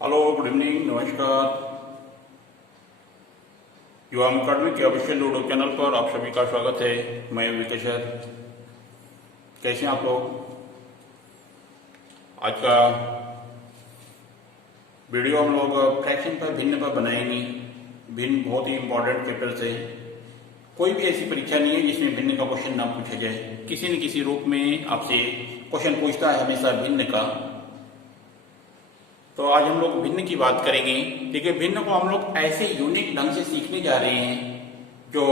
Hello, good evening, नमस्कार। युवा अकादमी के ऑफिशियल लूडो चैनल पर आप सभी का स्वागत है। मैं विकेश सर। कैसे हैं आप लोग? आज का वीडियो हम लोग फ्रैक्शन पर भिन्न पर बनाएंगे। भिन्न बहुत ही इंपॉर्टेंट चैप्टर से। कोई भी ऐसी परीक्षा नहीं है जिसमें भिन्न का क्वेश्चन ना पूछा जाए। किसी न किसी रूप में आपसे क्वेश्चन पूछता है हमेशा भिन्न का। तो आज हम लोग भिन्न की बात करेंगे। देखिए, भिन्न को हम लोग ऐसे यूनिक ढंग से सीखने जा रहे हैं जो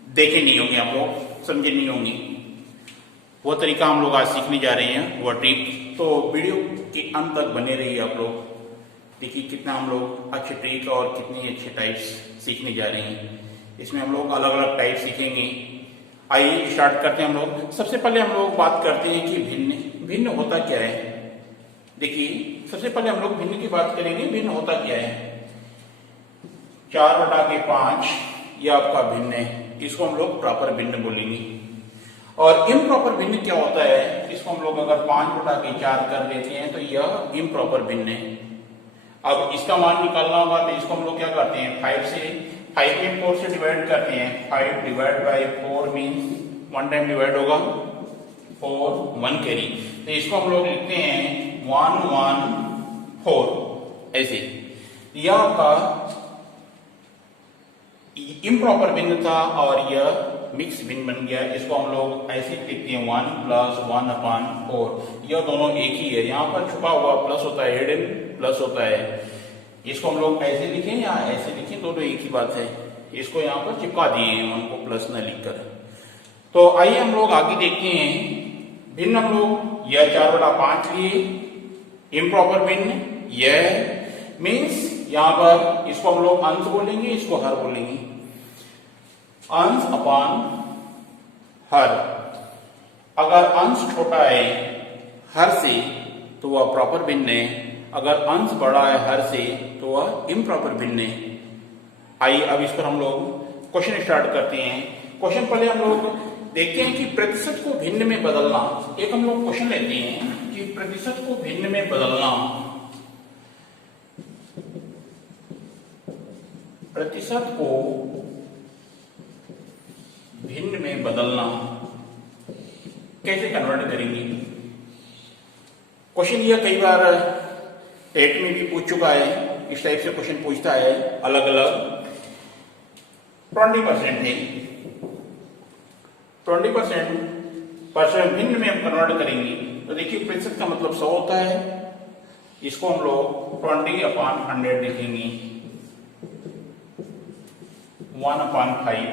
देखे नहीं होंगे, आप लोग समझे नहीं होंगे। वो तरीका हम लोग आज सीखने जा रहे हैं, वो ट्रिक। तो वीडियो के अंत तक बने रहिए आप लोग। देखिए कितना हम लोग अच्छे ट्रिक और कितनी अच्छे टाइप्स सीखने जा रहे हैं। इसमें हम लोग अलग अलग टाइप सीखेंगे। आइए स्टार्ट करते हैं हम लोग। सबसे पहले हम लोग बात करते हैं कि भिन्न भिन्न होता क्या है। देखिए, सबसे पहले हम लोग भिन्न की बात करेंगे। भिन्न होता क्या है? 4/5 ये आपका भिन्न है, इसको हम लोग प्रॉपर भिन्न बोलेंगे। और इम्प्रॉपर भिन्न क्या होता है? इसको हम लोग अगर 5/4 कर लेते हैं तो यह इम्प्रॉपर भिन्न है। अब इसका मान निकालना होगा तो इसको हम लोग क्या करते हैं, 5 में 4 से डिवाइड करते हैं। 5 divide by 4 means 1 time divide होगा 4, 1 कैरी। तो इसको हम लोग लिखते हैं 1 1 4 ऐसे। यह आपका इम्प्रॉपर भिन्न था और यह मिक्स भिन्न बन गया। इसको हम लोग ऐसे लिखते हैं 1 + 1/4। यह दोनों एक ही है। यहाँ पर छुपा हुआ प्लस होता है, हिडन प्लस होता है। इसको हम लोग ऐसे लिखें या ऐसे लिखें, दोनों एक ही बात है। इसको यहाँ पर चिपका दिए हैं उनको प्लस न लिखकर। तो आइए हम लोग आगे देखते हैं। भिन्न हम लोग यह 4/5 लिए इम्प्रॉपर भिन्न यह मीन्स यहां पर इसको हम लोग अंश बोलेंगे, इसको हर बोलेंगे। अंश अपान हर। अगर अंश छोटा है हर से तो वह प्रॉपर भिन्न है। अगर अंश बड़ा है हर से तो वह इम्प्रॉपर भिन्न है। आइए अब इस पर हम लोग क्वेश्चन स्टार्ट करते हैं। क्वेश्चन पहले हम लोग देखते हैं कि प्रतिशत को भिन्न में बदलना। एक हम लोग क्वेश्चन लेते हैं कि प्रतिशत को भिन्न में बदलना। प्रतिशत को भिन्न में बदलना कैसे कन्वर्ट करेंगे? क्वेश्चन यह कई बार टेट में भी पूछ चुका है। इस टाइप से क्वेश्चन पूछता है अलग अलग। 20% है, 20% भिन्न में हम कन्वर्ट करेंगे। तो देखिए, प्रतिशत का मतलब 100 होता है। इसको हम लोग 20/100 लिखेंगे। 1/5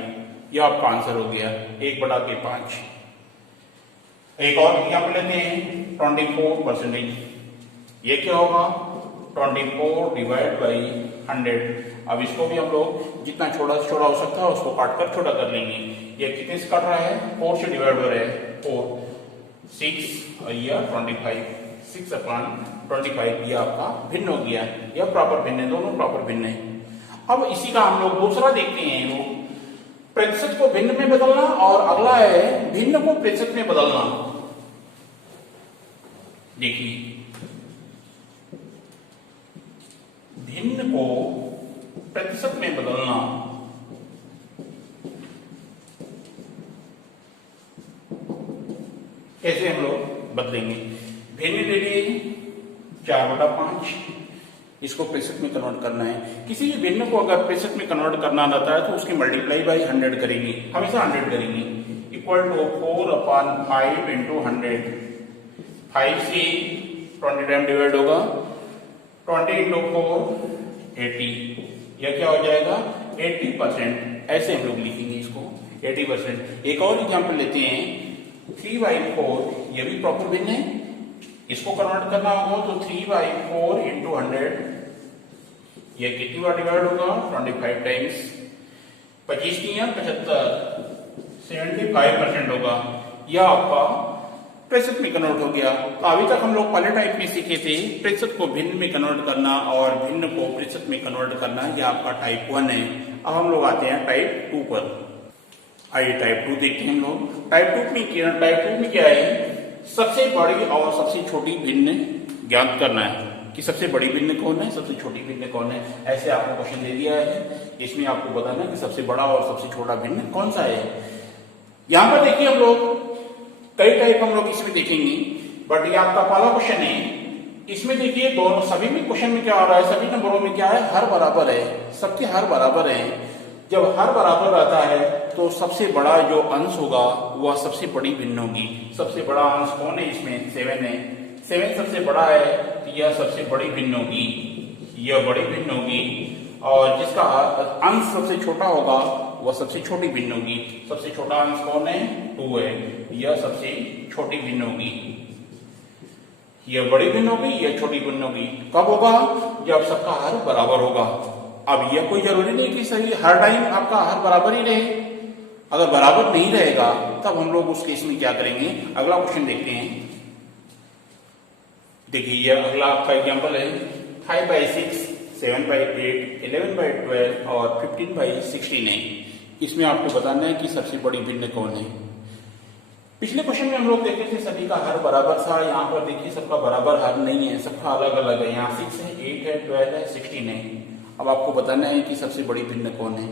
यह आपका आंसर हो गया 1/5। एक और एग्जाम्पल लेते हैं 24%। ये क्या होगा? 24 डिवाइड बाई 100। अब इसको भी हम लोग जितना छोटा से छोटा हो सकता है उसको काट कर छोटा कर लेंगे। ये कितने से काट रहा है? 4 से डिवाइड हो रहा है 4, 6 और यह 25, 6/25। ये आपका भिन्न हो गया। यह प्रॉपर भिन्न है, दोनों प्रॉपर भिन्न है। अब इसी का हम लोग दूसरा देखते हैं, वो प्रतिशत को भिन्न में बदलना और अगला है भिन्न को प्रतिशत में बदलना। देखिए, भिन्न को प्रतिशत में बदलना। कैसे हम लोग बदलेंगे? भिन्न ले लिए 4/5, इसको प्रतिशत में कन्वर्ट करना है। किसी भी भिन्न को अगर प्रतिशत में कन्वर्ट करना रहता है तो उसकी मल्टीप्लाई बाई 100 करेंगे, हमेशा 100 करेंगे। Equal to 4/5 into 100। 5 से 20 टाइम डिवाइड होगा, 20 इंटू 4 80। यह क्या हो जाएगा? 80%। ऐसे हम लोग लिखेंगे इसको 80%। एक और एग्जाम्पल लेते हैं 3/4। यह भी प्रॉपर भिन्न है। इसको कन्वर्ट करना होगा तो 3/4 इंटू 100। यह कितनी बार डिवाइड होगा? 25 टाइम्स। 25 की 75, 75% होगा। यह आपका प्रतिशत में कन्वर्ट हो गया। तो अभी तक हम लोग पहले टाइप में सीखे थे प्रतिशत को भिन्न में कन्वर्ट करना और भिन्न को प्रतिशत में कन्वर्ट करना। यह आपका टाइप 1 है। अब हम लोग आते हैं टाइप 2 पर। आइए टाइप 2 देखते हैं हम लोग। टाइप 2 में क्या है? सबसे बड़ी और सबसे छोटी भिन्न ज्ञात करना है। कि सबसे बड़ी भिन्न कौन है, सबसे छोटी भिन्न कौन है। ऐसे आपको क्वेश्चन दे दिया है, इसमें आपको बताना कि सबसे बड़ा और सबसे छोटा भिन्न कौन सा है। यहां पर देखिए हम लोग कई टाइप हम लोग इसमें देखेंगे, बट ये आपका पहला क्वेश्चन है। इसमें देखिए दोनों सभी में क्वेश्चन में क्या हो रहा है, सभी नंबरों में क्या है, हर बराबर है, सबके हर बराबर है। जब हर बराबर रहता है तो सबसे बड़ा जो अंश होगा वह सबसे बड़ी भिन्न होगी। सबसे बड़ा अंश कौन है, इसमें 7 है, 7 सबसे बड़ा है तो यह सबसे बड़ी भिन्न होगी, यह बड़ी भिन्न होगी। और जिसका अंश सबसे छोटा होगा वह सबसे छोटी भिन्न होगी। सबसे छोटा अंश कौन है, 2 है, यह सबसे छोटी भिन्न होगी। यह बड़ी भिन्न होगी, यह छोटी भिन्न होगी। कब होगा, जब सबका हर बराबर होगा। अब यह कोई जरूरी नहीं कि सही हर टाइम आपका हर बराबर ही रहे। अगर बराबर नहीं रहेगा तब हम लोग उस केस में क्या करेंगे। अगला क्वेश्चन देखते हैं। देखिए यह अगला आपका एग्जांपल है, 5/6, 7/8, 11/12 और 15/16 है। इसमें आपको बताना है कि सबसे बड़ी भिन्न कौन है। पिछले क्वेश्चन में हम लोग देखे थे सभी का हर बराबर था, यहाँ पर देखिए सबका बराबर हर नहीं है, सबका अलग अलग है। यहाँ 6 है, 8 है, 12 है, 16 है। अब आपको बताना है कि सबसे बड़ी भिन्न कौन है।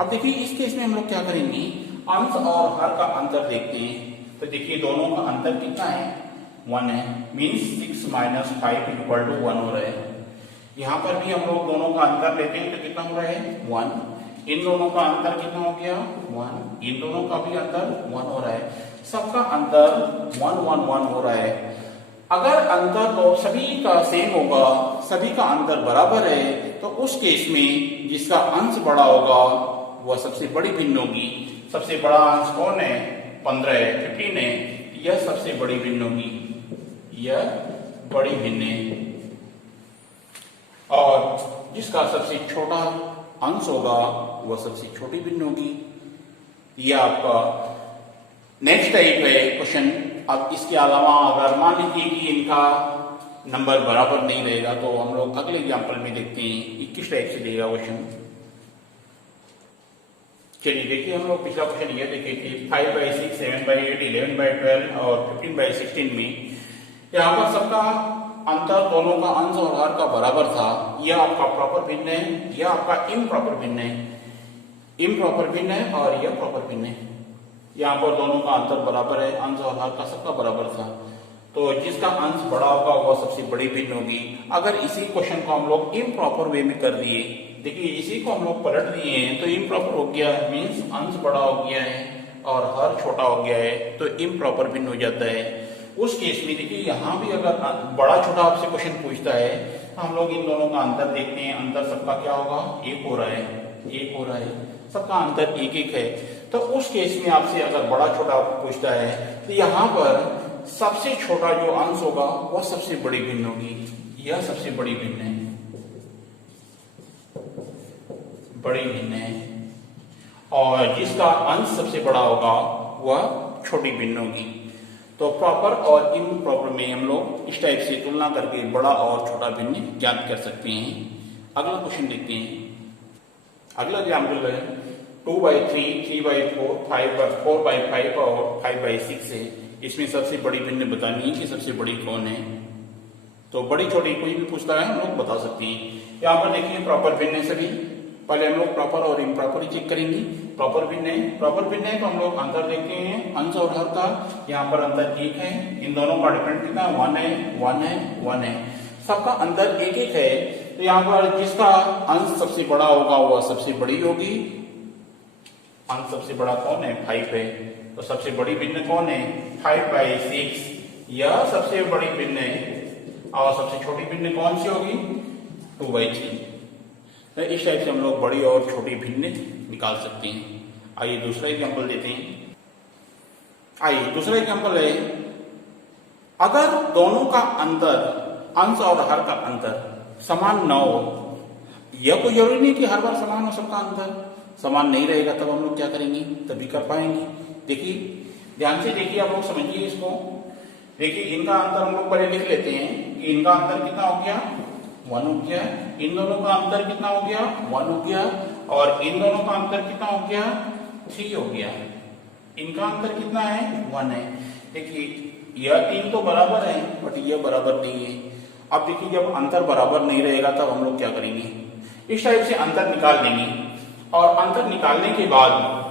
अब देखिए इस केस में हम लोग क्या करेंगे, अंश और हर का अंतर देखते हैं। तो देखिए दोनों का अंतर कितना है, 1 है, मीन्स 6 - 5 = 1 हो रहा है। यहाँ पर भी हम लोग दोनों का अंतर लेते हैं तो कितना हो रहा है, 1। इन दोनों का अंतर कितना हो गया, 1। इन दोनों का भी अंतर 1 हो रहा है। सबका अंतर 1 1 1 हो रहा है। अगर अंतर तो सभी का सेम होगा, सभी का अंतर बराबर है, तो उस केस में जिसका अंश बड़ा होगा वह सबसे बड़ी भिन्न होगी। सबसे बड़ा अंश कौन है, 15 है, 15 है, यह सबसे बड़ी भिन्न होगी, यह बड़ी भिन्न है। और जिसका सबसे छोटा अंश होगा वह सबसे छोटी भिन्न होगी। यह आपका नेक्स्ट टाइप है क्वेश्चन। अब इसके अलावा अगर मान लीजिए कि इनका नंबर बराबर नहीं रहेगा तो हम लोग अगले एग्जांपल में देखते हैं 21 टाइप से देगा क्वेश्चन। चलिए देखिए हम लोग पिछला क्वेश्चन ये देखे थे 5/6, 7/8, 11/12 और 15/16 में। यहाँ पर सबका अंतर दोनों का अंश और हर का बराबर था। यह आपका प्रॉपर भिन्न है, यह आपका इम्प्रॉपर भिन्न है। इम्प्रॉपर भिन्न है और यह प्रॉपर भिन्न है। यहाँ पर दोनों का अंतर बराबर है, अंश और हर का सबका बराबर था। तो जिसका अंश बड़ा होगा वह सबसे बड़ी भिन्न होगी। अगर इसी क्वेश्चन को हम लोग इम्प्रॉपर वे में कर दिए, देखिए इसी को हम लोग पलट दिए हैं तो इम्प्रॉपर हो गया, मीन्स अंश बड़ा हो गया है और हर छोटा हो गया है, तो इम्प्रॉपर भिन्न हो जाता है। उस केस में देखिए यहाँ भी अगर बड़ा छोटा आपसे क्वेश्चन पूछता है तो हम लोग इन दोनों का अंतर देखते हैं। अंतर सबका क्या होगा, 1 हो रहा है, 1 हो रहा है, सबका अंतर 1 1 है। तो उस केस में आपसे अगर बड़ा छोटा पूछता है तो यहाँ पर सबसे छोटा जो अंश होगा वह सबसे बड़ी भिन्न होगी, यह सबसे बड़ी भिन्न है, बड़ी भिन्न है। और जिसका अंश सबसे बड़ा होगा वह छोटी भिन्न होगी। तो प्रॉपर और इम्प्रॉपर में हम लोग इस टाइप से तुलना करके बड़ा और छोटा भिन्न ज्ञात कर सकते हैं। अगला क्वेश्चन देखते हैं। अगला एग्जाम्पल है 2/3, 3/4, 4/5 और 5/6 है। इसमें सबसे बड़ी भिन्न बतानी है कि सबसे बड़ी कौन है। तो बड़ी छोटी कोई भी पूछता है हम लोग बता सकते हैं। यहाँ पर देखिए प्रॉपर भिन्न है सभी। पहले हम लोग प्रॉपर और इम्प्रॉपर ही चेक करेंगे। प्रॉपर भिन्न है, प्रॉपर भिन्न है तो हम लोग अंतर देखते हैं अंश और हर का। यहाँ पर अंतर 1 है, इन दोनों का डिफरेंस कितना है, 1 है, 1 है, 1 है। सबका अंतर 1 1 है। तो यहाँ पर जिसका अंश सबसे बड़ा होगा वह सबसे बड़ी होगी। अंश सबसे बड़ा कौन है, 5 है। तो सबसे बड़ी भिन्न कौन है, 5/6, यह सबसे बड़ी भिन्न है। और सबसे छोटी भिन्न कौन सी होगी, 2/3। तो इस टाइप से हम लोग बड़ी और छोटी भिन्न निकाल सकते हैं। आइए दूसरा एग्जांपल देते हैं। आइए दूसरा एग्जांपल है, अगर दोनों का अंतर, अंश और हर का अंतर समान न हो, यह कोई जरूरी नहीं कि हर बार समान हो, सबका अंतर समान नहीं रहेगा तब हम लोग क्या करेंगे, तभी कर पाएंगे। देखिए ध्यान से देखिए, आप लोग समझिए इसको। देखिए इनका अंतर हम लोग पहले लिख लेते हैं कि इनका अंतर कितना हो गया, 1 हो गया। इन दोनों का अंतर कितना हो गया, 1 हो गया। और इन दोनों का अंतर कितना हो गया, 3 हो गया। इनका अंतर कितना है, 1 है। देखिए यह 3 तो बराबर है बट यह बराबर नहीं है। अब देखिए जब अंतर बराबर नहीं रहेगा तब हम लोग क्या करेंगे, इस टाइप से अंतर निकाल लेंगे और अंतर निकालने के बाद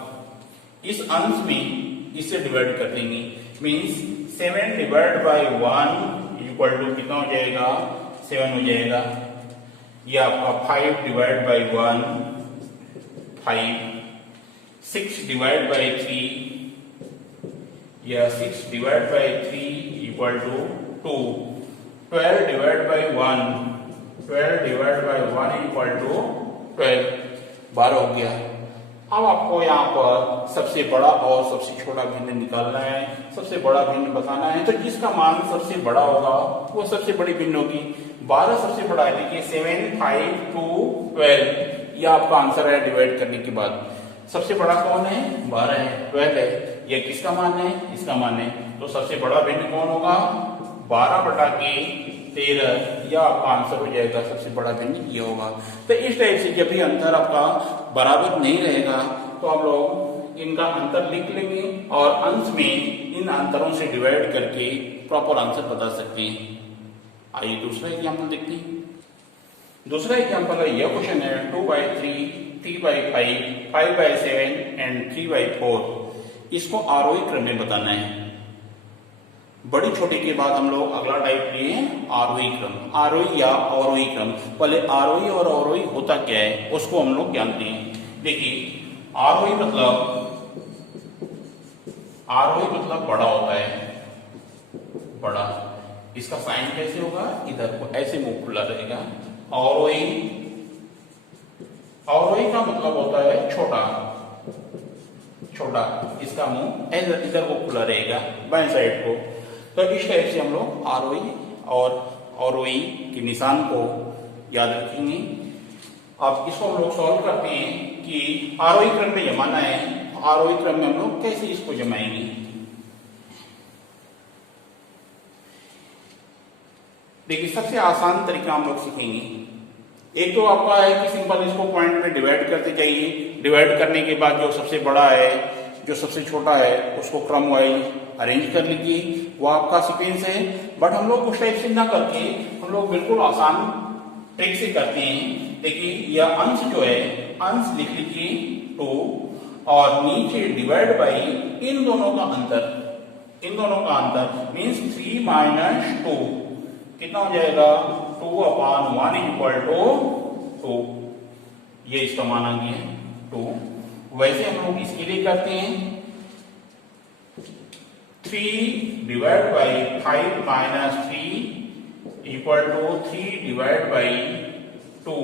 इस अंश में इससे डिवाइड कर देंगे। Means 7 divide by 1 equal to कितना हो जाएगा, 7 हो जाएगा। ये आपका 5 डिवाइड बाई 1 5, 6 डिवाइड बाई 3 या 6 divide by 3 equal to 2, 12 divide by 1 12 divide by 1 equal to 12, 12 हो गया। अब आपको यहाँ पर सबसे बड़ा और सबसे छोटा भिन्न निकालना है, सबसे बड़ा भिन्न बताना है। तो जिसका मान सबसे बड़ा होगा वो सबसे बड़ी भिन्न होगी। 12 सबसे बड़ा है, देखिए 7 5 2 12, यह आपका आंसर है डिवाइड करने के बाद। सबसे बड़ा कौन है, 12 है, 12 है। यह किसका मान है, इसका मान है। तो सबसे बड़ा भिन्न कौन होगा, 12/13, यह आपका आंसर हो जाएगा। सबसे बड़ा भिन्न ये होगा। तो इस टाइप से जब भी अंतर आपका बराबर नहीं रहेगा तो आप लोग इनका अंतर लिख लेंगे और अंश में इन अंतरों से डिवाइड करके प्रॉपर आंसर बता सकते हैं। आइए दूसरा एग्जाम्पल देखते हैं। दूसरा एग्जाम्पल है, यह क्वेश्चन है 2/3, 3/5, 5/7 एंड 3/4। इसको आरोही क्रम में बताना है। बड़ी छोटी के बाद हम लोग अगला टाइप लिए आरोही क्रम, आरोही या अवरोही क्रम। पहले आरोही और अवरोही होता क्या है उसको हम लोग जानते हैं। देखिए आरोही मतलब बड़ा होता है, बड़ा। इसका साइन कैसे होगा, इधर को ऐसे मुंह खुला रहेगा। अवरोही का मतलब होता है छोटा, छोटा। इसका मुंह इधर को खुला रहेगा, बाएं साइड को। तो इस टाइप से हम लोग आरोही और अवरोही के निशान को याद रखेंगे। अब इसको हम लोग सॉल्व करते हैं कि आरोही क्रम में जमाना है। आरोही क्रम में हम लोग कैसे इसको जमाएंगे। देखिए सबसे आसान तरीका हम लोग सीखेंगे। एक तो आपका है कि सिंपल इसको पॉइंट में डिवाइड करते जाइए। डिवाइड करने के बाद जो सबसे बड़ा है, जो सबसे छोटा है, उसको क्रम वाइज अरेंज कर लीजिए, वो आपका सीक्वेंस है। बट हम लोग उस टाइप से ना करके हम लोग बिल्कुल आसान ट्रिक से करते हैं। देखिए यह अंश जो है, अंश लिख लीजिए 2 और नीचे डिवाइड बाई इन दोनों का अंतर, इन दोनों का अंतर मीन्स 3 माइनस 2 कितना हो जाएगा, 2/1 इक्वल टू 2। ये इसका मान आ गया 2। वैसे हम लोग इसके लिए करते हैं 3 divide by 5 minus 3 equal to 3 divide by 2।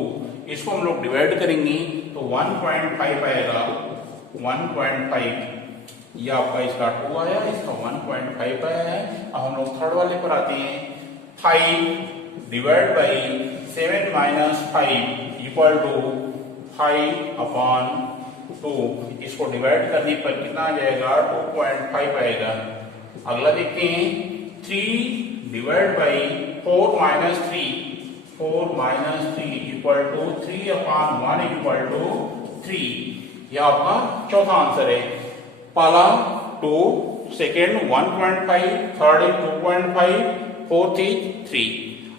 इसको हम लोग डिवाइड करेंगे तो 1.5 आएगा, 1.5। ये आपका इसका 2 आया, इसका 1.5 आया है। अब हम लोग थर्ड वाले पर आते हैं। 5 divide by 7 minus 5 equal to 5/2। इसको डिवाइड करने पर कितना आ जाएगा, 2.5 आएगा। अगला देखते हैं 3 divide by 4 minus 3 equal to 3/1 equal to 3। यह आपका चौथा आंसर है। पहला 2, सेकेंड 1.5, थर्ड 2.5, फोर्थ 3।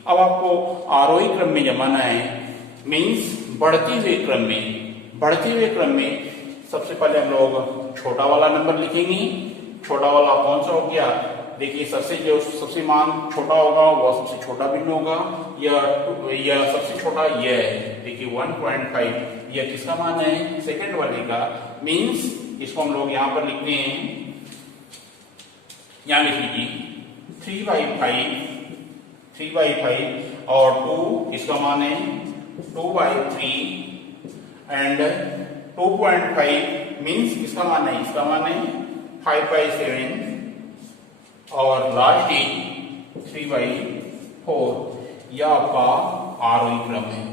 अब आपको आरोही क्रम में जमाना है, मीन्स बढ़ते हुए क्रम में। बढ़ते हुए क्रम में सबसे पहले हम लोग छोटा वाला नंबर लिखेंगे। छोटा वाला कौन सा हो गया, देखिए सबसे मान छोटा होगा वह सबसे छोटा भिन्न होगा। यह सबसे छोटा यह है, देखिए 1.5। यह किसका मान है, सेकंड वाले का। मीन्स इसको हम लोग यहाँ पर लिखते हैं, यहाँ लिख लीजिए 3/5 और 2 इसका मान है 2/3 एंड 2.5 मीन्स इसका मान है, इसका मान है 5/7 और लास्ट 3/4। यह आपका आरोही क्रम है।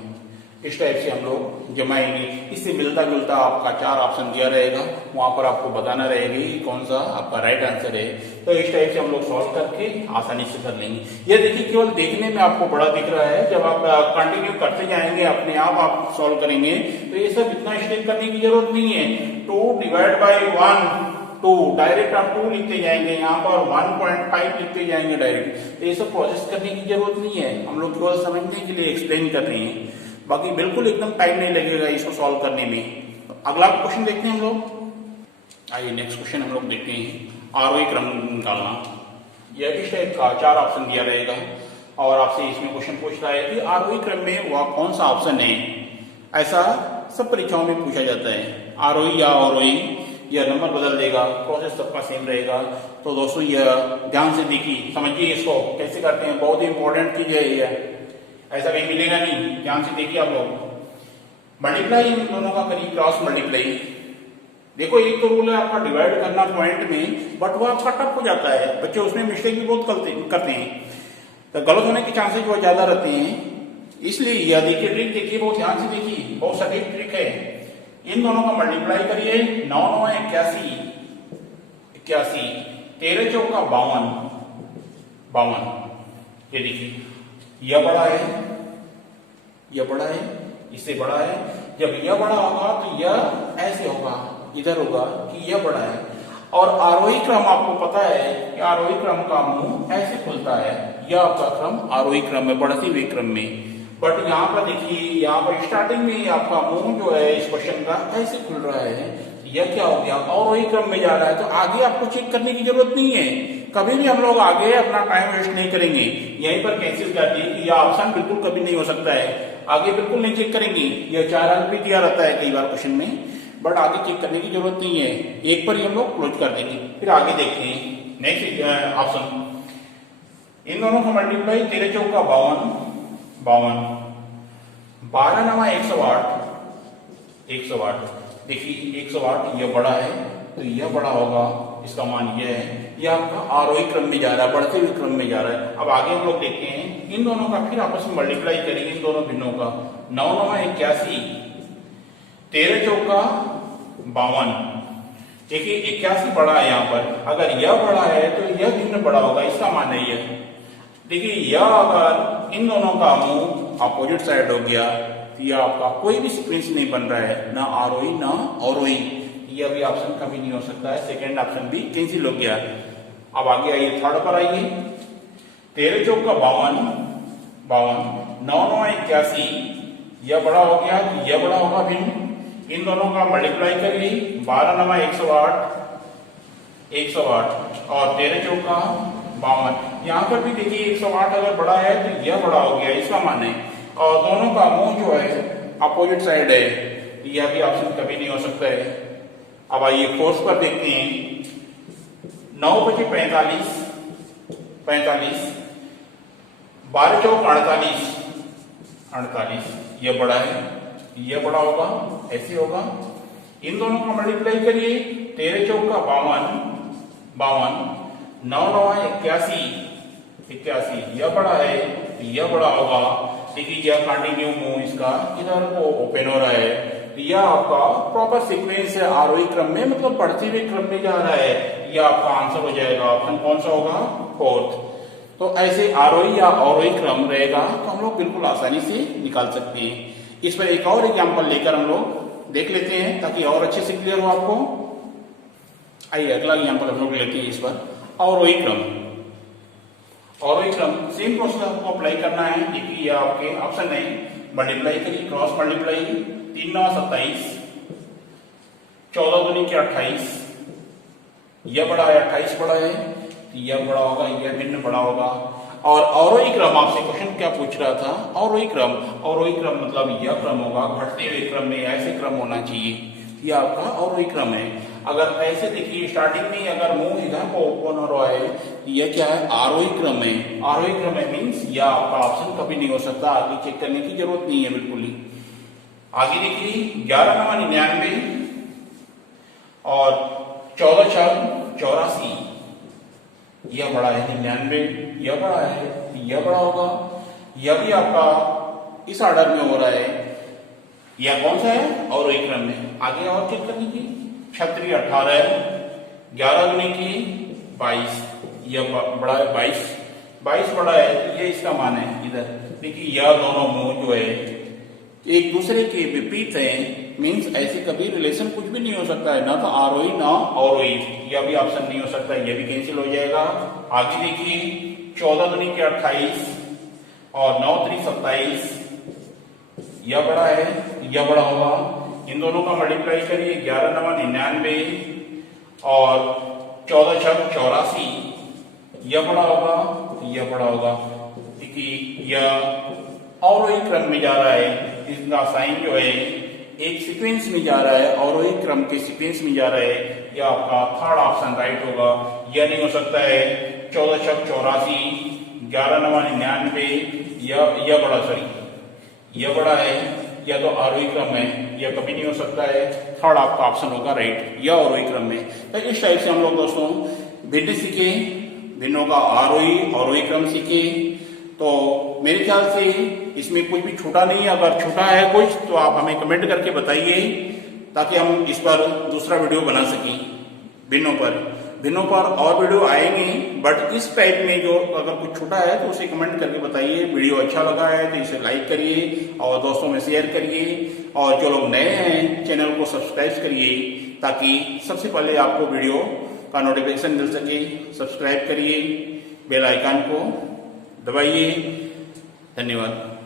इस टाइप से हम लोग जमाएंगे। इससे मिलता जुलता आपका 4 ऑप्शन दिया रहेगा, वहां पर आपको बताना रहेगा कि कौन सा आपका राइट आंसर है। तो इस टाइप से हम लोग सॉल्व करके आसानी से कर लेंगे। यह देखिए केवल देखने में आपको बड़ा दिख रहा है, जब आप कंटिन्यू करते जाएंगे अपने आप सॉल्व करेंगे तो ये सब इतना स्टेप करने की जरूरत नहीं है। 2 डिवाइड बाई 1 2 डायरेक्ट आप 2 लिखते जाएंगे, यहाँ पर 1.5 लिखते जाएंगे डायरेक्ट। ये सब प्रोसेस करने की जरूरत नहीं है, हम लोग केवल समझने के लिए एक्सप्लेन कर रहे हैं, बाकी बिल्कुल एकदम टाइम नहीं लगेगा इसको सॉल्व करने में। तो अगला क्वेश्चन देखते हैं हम लोग। आइए नेक्स्ट क्वेश्चन हम लोग देखते हैं, आरोही क्रम निकालना। यह इस टाइप का 4 ऑप्शन दिया रहेगा और आपसे इसमें क्वेश्चन पूछ रहा है कि आरोही क्रम में वह कौन सा ऑप्शन है। ऐसा सब परीक्षाओं में पूछा जाता है, आरोही या अवरोही, यह नंबर बदल देगा, प्रोसेस सबका सेम रहेगा। तो दोस्तों यह ध्यान से देखिए, समझिए इसको कैसे करते हैं, बहुत ही इंपॉर्टेंट चीज है यह, ऐसा कहीं मिलेगा नहीं। ध्यान से देखिए आप लोग। मल्टीप्लाई इन दोनों का करिए, क्रॉस मल्टीप्लाई। देखो एक तो रूल है आपका डिवाइड करना पॉइंट में, बट वो आपका टफ हो जाता है, बच्चे उसमें मिस्टेक भी बहुत करते हैं, तो गलत होने के चांसेस बहुत ज्यादा रहते हैं। इसलिए यह देखिए ट्रिक, देखिए बहुत ध्यान से देखिए, बहुत सटीक ट्रिक है। इन दोनों का मल्टीप्लाई करिए, 9 9 81 81, 13 चौका 52। ये देखिए यह बड़ा है, यह बड़ा है, इससे बड़ा है। जब यह बड़ा होगा तो यह ऐसे होगा, इधर होगा कि यह बड़ा है। और आरोही क्रम आपको पता है कि आरोही क्रम का मुंह ऐसे खुलता है, यह आपका क्रम आरोही क्रम में, बढ़ते हुए क्रम में। बट यहाँ पर देखिए, यहाँ पर स्टार्टिंग में आपका मुंह जो है इस क्वेश्चन का ऐसे खुल रहा है, यह क्या हो गया, अवरोही क्रम में जा रहा है। तो आगे आपको चेक करने की जरूरत नहीं है, कभी भी हम लोग आगे अपना टाइम वेस्ट नहीं करेंगे, यहीं पर कैंसिल कर दिए कि यह ऑप्शन बिल्कुल कभी नहीं हो सकता है, आगे बिल्कुल नहीं चेक करेंगे। यह 4 अंक भी दिया रहता है कई बार क्वेश्चन में, बट आगे चेक करने की जरूरत नहीं है, एक पर ही हम लोग क्लोज कर देंगे। फिर आगे देखते हैं नेक्स्ट ऑप्शन, इन दोनों का मल्टीप्लाई 13 चौका 52, 12 9 108। देखिए 108 यह बड़ा है तो यह बड़ा होगा, इसका मान यह है, यह आपका आरोही क्रम में जा रहा है, बढ़ते हुए क्रम में जा रहा है। अब आगे हम लोग देखते हैं, इन दोनों का फिर आपस में मल्टीप्लाई करेंगे, इन दोनों भिन्नों का, 9 9 81, 13 चौका 52। देखिए 81 बड़ा है यहाँ पर, अगर यह बड़ा है तो यह भिन्न बड़ा होगा, इसका मान है यह। देखिए यह अगर इन दोनों का मुंह अपोजिट साइड हो गया तो यह आपका कोई भी सीक्वेंस नहीं बन रहा है, ना आरोही ना अवरोही, यह भी ऑप्शन कभी नहीं हो सकता है, सेकेंड ऑप्शन भी कैंसिल हो गया। अब आगे आइए थर्ड पर आइए, 13 चौका 52, 9 9 81, यह बड़ा हो गया तो यह बड़ा होगा भिन्न। इन दोनों का मल्टीप्लाई करिए, 12 9 108 और 13 चौका 52। यहाँ पर भी देखिए 108 अगर बड़ा है तो यह बड़ा हो गया, इसका मान है। और दोनों का मुंह जो है अपोजिट साइड है, यह भी ऑप्शन कभी नहीं हो सकता है। अब आइए फोर्स पर देखते हैं, 9 बजे 45, 12 चौक 48, यह बड़ा है, यह बड़ा होगा, ऐसे होगा। इन दोनों का मल्टीप्लाई करिए, 13 चौका 52, 9 9 81, यह बड़ा है, यह बड़ा होगा। देखिए यह कंटिन्यू मुंह इसका इधर को ओपन हो रहा है, यह आपका प्रॉपर सीक्वेंस है आरोही क्रम में, मतलब बढ़ते हुए क्रम में जा रहा है, यह आपका आंसर हो जाएगा। ऑप्शन कौन सा होगा, फोर्थ। तो ऐसे आरोही या अवरोही क्रम रहेगा तो हम लोग बिल्कुल आसानी से निकाल सकते हैं। इस पर एक और एग्जाम्पल लेकर हम लोग देख लेते हैं ताकि और अच्छे से क्लियर हो आपको। आइए अगला एग्जाम्पल हम लोग लेते हैं इस पर, अवरोही क्रम। अवरोही क्रम सेम प्रोसेस आपको अप्लाई करना है। देखिए ये आपके ऑप्शन है, मल्टीप्लाई करिए, क्रॉस मल्टीप्लाई, 3 9 27, 14 दूनी के 28, यह बड़ा है, 28 बड़ा है, यह बड़ा होगा, यह भिन्न बड़ा होगा। और अवरोही क्रम आपसे क्वेश्चन क्या पूछ रहा था, अवरोही क्रम, अवरोही क्रम मतलब यह क्रम होगा, घटते हुए क्रम में ऐसे क्रम होना चाहिए, यह आपका अवरोही क्रम है। अगर ऐसे देखिए स्टार्टिंग में अगर मुंह इधर को ओपन हो रहा है, यह क्या है, आरोही क्रम है। आरोही क्रम है मीन्स यह आपका ऑप्शन कभी नहीं हो सकता, आगे चेक करने की जरूरत नहीं है बिल्कुल ही। आगे देखिए 11 9 99 और 14 4 84, यह बड़ा है 99, यह बड़ा है, यह बड़ा होगा, यह भी आपका इस ऑर्डर में हो रहा है। यह कौन सा है, अवरोही क्रम में। आगे और चेक कर लीजिए, 36 18, 11 दूनी की 22, यह बड़ा है 22 बड़ा है, ये इसका मान है। इधर देखिए यह दोनों मुंह जो है एक दूसरे के विपरीत हैं, मीन्स ऐसे कभी रिलेशन कुछ भी नहीं हो सकता है, ना तो आरोही ना अवरोही। यह भी ऑप्शन नहीं हो सकता, यह भी कैंसिल हो जाएगा। आगे देखिए 14 दूनी के 28 और 9 3 27, यह बड़ा है, यह बड़ा होगा। इन दोनों का मल्टीप्लाई करिए, 11 9 99 और 14 6 84, यह बड़ा होगा, यह बड़ा होगा, क्योंकि यह अवरोही क्रम में जा रहा है। इसका साइन जो है एक सीक्वेंस में जा रहा है, अवरोही क्रम के सीक्वेंस में जा रहा है। यह आपका थर्ड ऑप्शन राइट होगा। यह नहीं हो सकता है 14 6 84, 11 9 99, यह बड़ा, सॉरी यह बड़ा है, यह तो आरोही क्रम है, यह कभी नहीं हो सकता है। थर्ड आपका ऑप्शन होगा राइट, यह आरोही क्रम में। तो इस टाइप से हम लोग दोस्तों भिन्न सीखे, भिन्नों का आरोही अवरोही क्रम सीखे। तो मेरे ख्याल से इसमें कुछ भी छूटा नहीं है। अगर छूटा है कुछ तो आप हमें कमेंट करके बताइए, ताकि हम इस पर दूसरा वीडियो बना सकें। भिन्नों पर और वीडियो आएंगे, बट इस टाइप में जो अगर कुछ छूटा है तो उसे कमेंट करके बताइए। वीडियो अच्छा लगा है तो इसे लाइक करिए और दोस्तों में शेयर करिए, और जो लोग नए हैं चैनल को सब्सक्राइब करिए, ताकि सबसे पहले आपको वीडियो का नोटिफिकेशन मिल सके। सब्सक्राइब करिए, बेल आइकन को दबाइए। धन्यवाद।